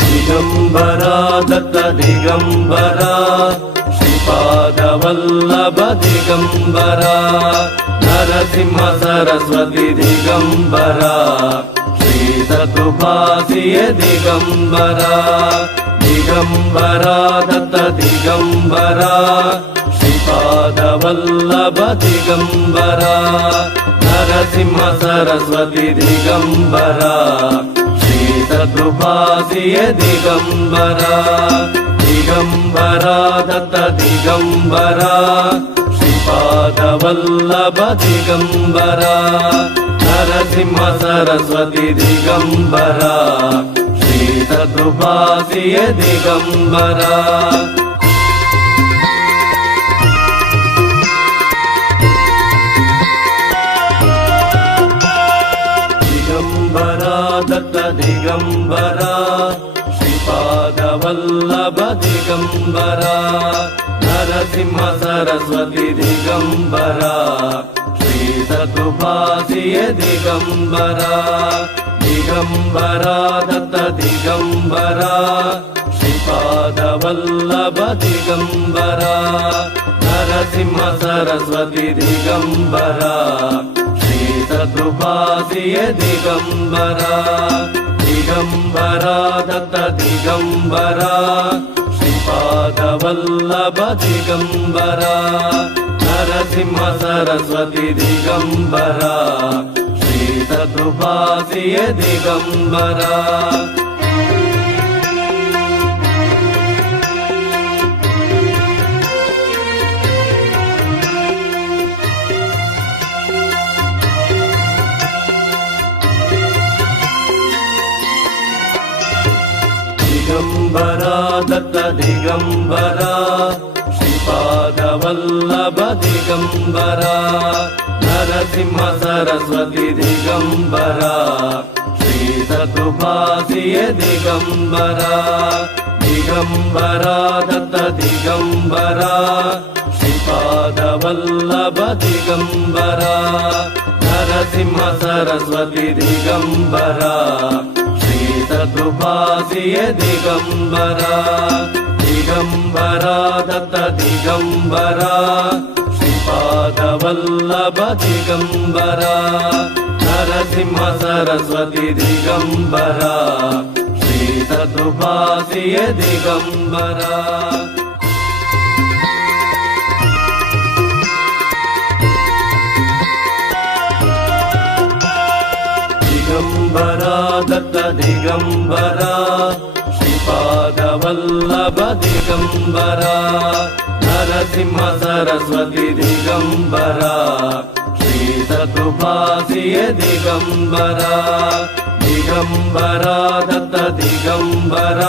Digambara Datta Digambara Shripada Vallabh Digambara Narasimha Saraswati Digambara Shri ಸತುಭಾಸಿಯ Digambara Digambara Datta Digambara Shripada Vallabh Digambara Narasimha Saraswati Digambara ಸತುಭಾಸಿಯ Digambara Digambara Datta Digambara Shripada Vallabh Digambara Narasimha Saraswati Digambara Shri ಸತುಭಾಸಿಯ Digambara Datta Digambara Shripada Vallabh Digambara Narasimha Saraswati Digambara Shri ಸತುಭಾಸಿಯ Digambara Digambara Datta Digambara Shripada Vallabh Digambara Narasimha Saraswati Digambara ಸತುಭಾಸಿಯ Digambara Digambara Datta Digambara Shripada Vallabh Digambara Narasimha Saraswati Digambara Shri ಸತುಭಾಸಿಯ Digambara Digambara Datta Digambara Shripada Vallabh Digambara Narasimha Saraswati Digambara Shri ಸತುಭಾಸಿಯ Digambara Digambara Datta Digambara Shripada Vallabh Digambara Narasimha Saraswati Digambara ಸತುಭಾಸಿಯ Digambara Digambara Datta Digambara Shripada Vallabh Digambara Narasimha Saraswati Digambara Shri ಸತುಭಾಸಿಯ Digambara Digambara Datta Digambara Shripada Vallabh Digambara Narasimha Saraswati Digambara Shri ಸತುಭಾಸಿಯ Digambara Digambara Datta Digambara